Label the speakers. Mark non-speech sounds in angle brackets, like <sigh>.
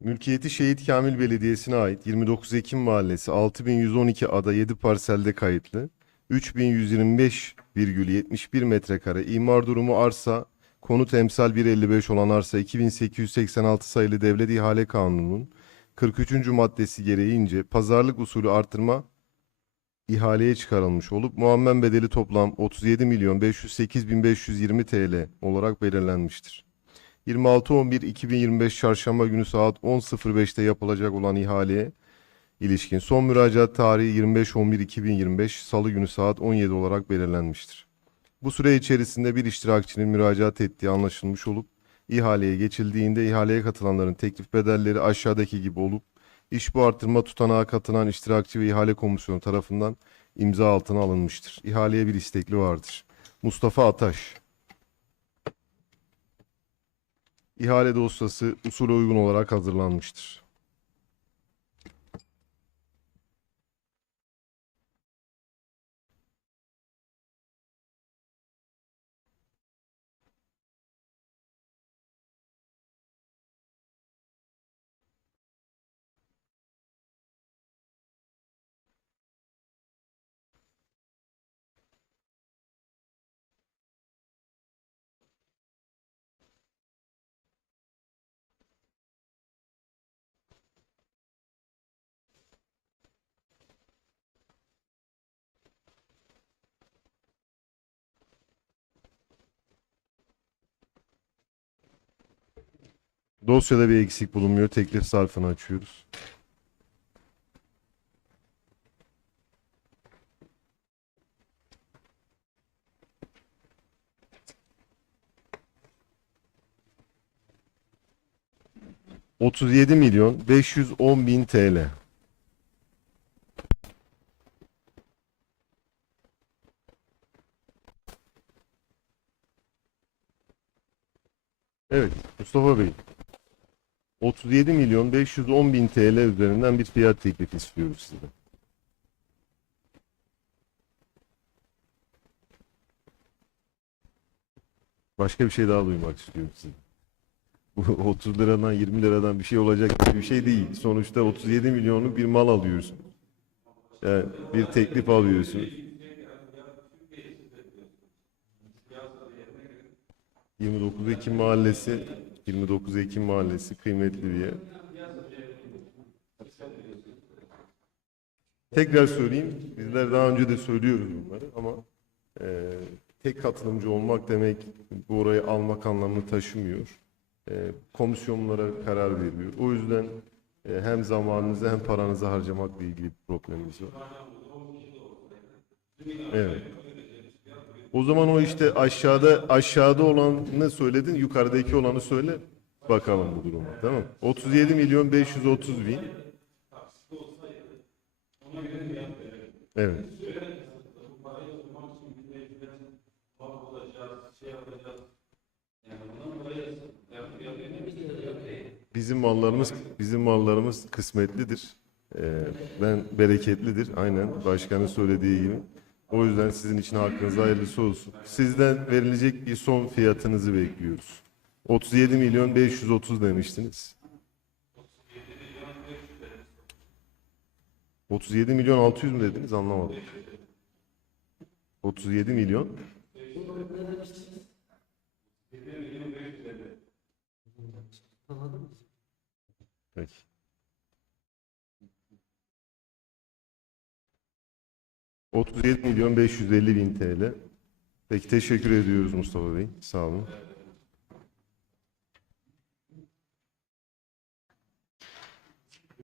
Speaker 1: Mülkiyeti Şehit Kamil Belediyesi'ne ait 29 Ekim Mahallesi 6112 ada 7 parselde kayıtlı 3125,71 metrekare imar durumu arsa konut emsal 155 olan arsa 2886 sayılı Devlet İhale Kanunu'nun 43. maddesi gereğince pazarlık usulü artırma ihaleye çıkarılmış olup muammen bedeli toplam 37 milyon 508 bin 520 TL olarak belirlenmiştir. 26.11.2025 Çarşamba günü saat 10.05'te yapılacak olan ihaleye ilişkin son müracaat tarihi 25.11.2025 Salı günü saat 17 olarak belirlenmiştir. Bu süre içerisinde bir iştirakçinin müracaat ettiği anlaşılmış olup ihaleye geçildiğinde ihaleye katılanların teklif bedelleri aşağıdaki gibi olup iş bu artırma tutanağa katılan iştirakçı ve ihale komisyonu tarafından imza altına alınmıştır. İhaleye bir istekli vardır. Mustafa Ataş İhale dosyası usule uygun olarak hazırlanmıştır. Dosyada bir eksik bulunmuyor. Teklif zarfını açıyoruz. Otuz yedi milyon beş yüz on bin TL. Evet, Mustafa Bey. 37 milyon 510 bin TL üzerinden bir fiyat teklifi istiyoruz sizden. Başka bir şey daha duymak istiyorum sizden. Bu <laughs> 30 liradan 20 liradan bir şey olacak gibi bir şey değil. Sonuçta 37 milyonluk bir mal alıyorsun. Yani bir teklif alıyorsun. 29 Ekim Mahallesi 29 Ekim Mahallesi kıymetli bir yer. Tekrar söyleyeyim. Bizler daha önce de söylüyoruz bunları ama e, tek katılımcı olmak demek bu orayı almak anlamını taşımıyor. E, komisyonlara karar veriyor. O yüzden e, hem zamanınızı hem paranızı harcamakla ilgili bir problemimiz var. Evet. O zaman o işte aşağıda aşağıda olanı söyledin, yukarıdaki olanı söyle. Bakalım bu duruma. Tamam. 37 milyon 530 bin. Evet. Bizim mallarımız bizim mallarımız kısmetlidir. Ee, ben bereketlidir. Aynen başkanın söylediği gibi. O yüzden sizin için hakkınızda hayırlısı olsun. Sizden verilecek bir son fiyatınızı bekliyoruz. 37 milyon 530 demiştiniz. 37 milyon 600 mü dediniz anlamadım. 37 milyon. Peki. ...37 milyon 550 bin TL. Peki teşekkür ediyoruz Mustafa Bey. Sağ olun.